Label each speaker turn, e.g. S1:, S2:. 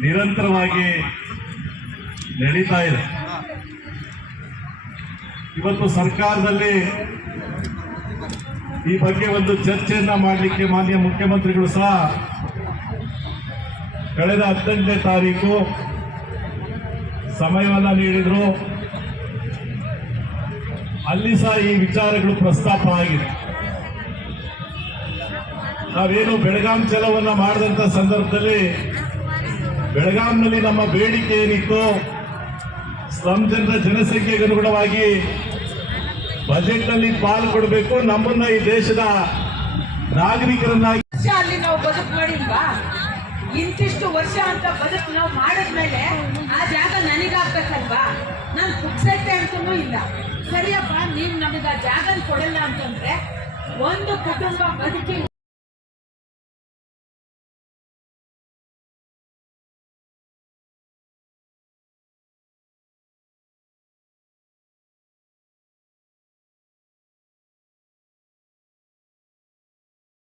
S1: ನಿರಂತರವಾಗಿ ನಡೀತಾ ಇದೆ. ಇವತ್ತು ಸರ್ಕಾರದಲ್ಲಿ ಈ ಬಗ್ಗೆ ಒಂದು ಚರ್ಚೆಯನ್ನ ಮಾಡಲಿಕ್ಕೆ ಮಾನ್ಯ ಮುಖ್ಯಮಂತ್ರಿಗಳು ಸಹ ಕಳೆದ ಹದಿನೆಂಟನೇ ತಾರೀಕು ಸಮಯವನ್ನ ನೀಡಿದ್ರು. ಅಲ್ಲಿ ಸಹ ಈ ವಿಚಾರಗಳು ಪ್ರಸ್ತಾಪ ಆಗಿದೆ. ನಾವೇನು ಬೆಳಗಾಂ ಚಲವನ್ನ ಮಾಡಿದಂತ ಸಂದರ್ಭದಲ್ಲಿ ಬೆಳಗಾಂನಲ್ಲಿ ನಮ್ಮ ಬೇಡಿಕೆ ಏನಿತ್ತು ಸ್ಲಂ ಜನರ ಜನಸಂಖ್ಯೆಗೆ ಅನುಗುಣವಾಗಿ ಬಜೆಟ್ನಲ್ಲಿ ಪಾಲು ಕೊಡಬೇಕು. ನಮ್ಮನ್ನ ಈ ದೇಶದ ನಾಗರಿಕರನ್ನಾಗಿ
S2: ಅಲ್ಲಿ ನಾವು ಬದುಕು ಮಾಡಿಲ್ವಾ? ಇಂತಿಷ್ಟು ವರ್ಷ ಅಂತ ಬದುಕು ನಾವು ಮಾಡಿದ್ಮೇಲೆ ಆ ಜಾಗ ನನಗಾಗ್ಬೇಕಲ್ವಾ? ನಾನು ಕುಗ್ಸೈತೆ ಅಂತನೂ ಇಲ್ಲ. ಸರಿಯಪ್ಪ ನೀವು ನಮಗೆ ಜಾಗ ಕೊಡಲ್ಲ ಅಂತಂದ್ರೆ ಒಂದು ಕುಟುಂಬ ಬದುಕಿ